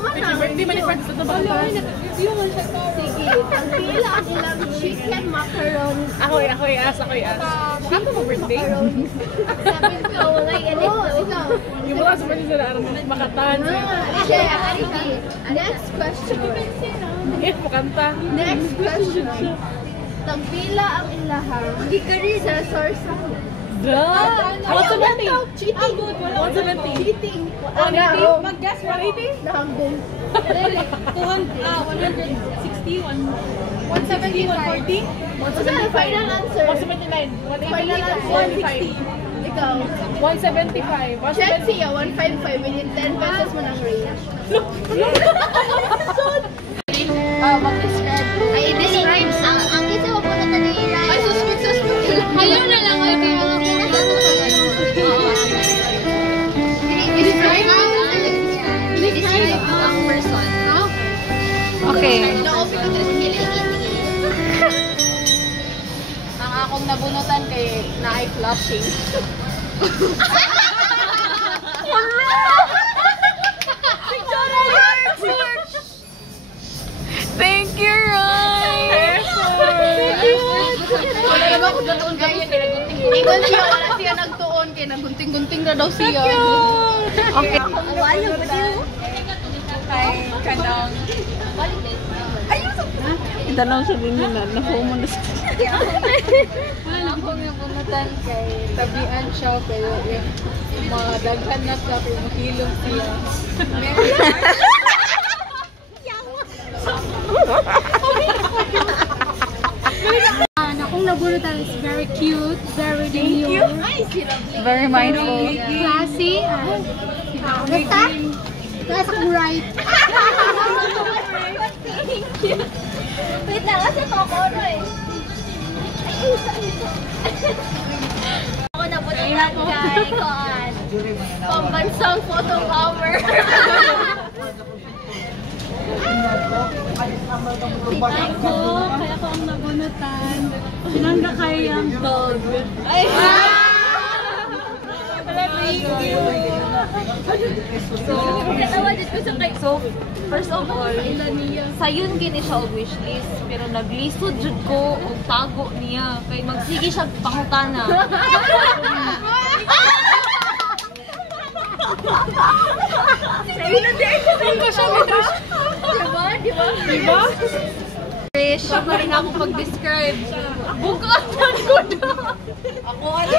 man na. Birthday man ni Francis na ba? Review man siya to. Sige, ang pila ang ilang chicken macaroni. Ako i-ask. Ako mo birthday? Sabi ko, wala ganito. Ikaw. Yung mga sa mga sila makatan. Next question. Makanta. Next question. Tagpila ang ilahang. Hindi ka rin sa source. 170. Cheating. 170. Cheating. Mag-guess 180? Nahambing. 160, 170, 140? Final answer. 179. Final answer. 160. Ikaw. 175. Check siya, 155. Within 10 pesos mo ng range. Mag-describe. Ay, describe. Ang isa ko po na tanong. Ay, suspect. Ayaw na lang. Ay, kayo. Describe ang person. Okay. Ang akong nabunutan kay na-eye flashing. Thank you, Roy! Wala naman kung natuon kami kay nagunting-gunting. Ingon siya, wala siya nagtuon kay nagunting-gunting na daw siya. Okay. Ayaw ba din? Kay kanang... Itanong sa din nila, nakuha na sa... Akong nabunutan kay tabian siya, pero yung mga daghan na sa pero makilong siya. Akong nabunutan is very cute, very demure, Very mindful. classy, basta, nasa bright. Wait lang, kasi pakono eh. Ako nabunutan kay Koan. Pambansang photo cover. Kaya ko ang nabunutan. Sinanda kay ang dog. Ay! So, first of all, sayon gini siya og wishlist, pero naglisod jud ko og tago niya kay magsige siya pangutana. Diba? Siya pa rin ako pag-describe. Bukatan ko na! Ako ano?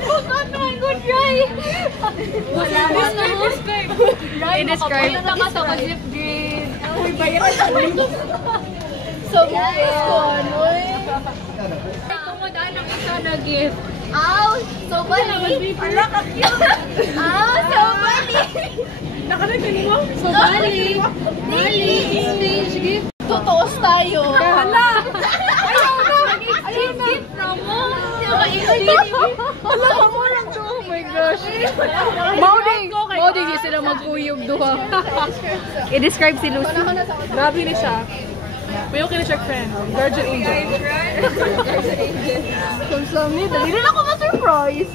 Bukatan ko, Dry! Wala mo na mo. I-describe. Wala naman ito ka-zip grade. Uy, bayan. So, guys, kung uy. Tumudaan ang isa na gift. Ow! So bali! Ala ka cute! Ow! So bali! Nakalagay mo? So, bali, exchange gift. Tutuos tayo! Hala! Ayaw na! Ayaw na! Promo! Hala ka mo lang to! Oh my gosh! Mauding di sila magkuyog duha. I-describe si Lucy. Grabe ni siya. May okay na siya friend. Guardian Angel. Kung sa me, dali rin ako ma-surprise!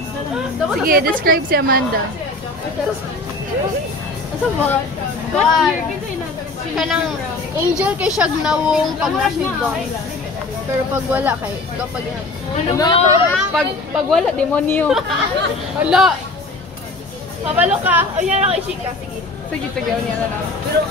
Sige, describe si Amanda. Asa ba? Bye! Kanang angel kay siya gnawong pag nasibang. Pero pag wala kay, kapag yan. Pag wala, demonyo. Hala! Pabalo ka! O yan ako i-shake ka, sige. Sige, tagaw niya na lang. Pero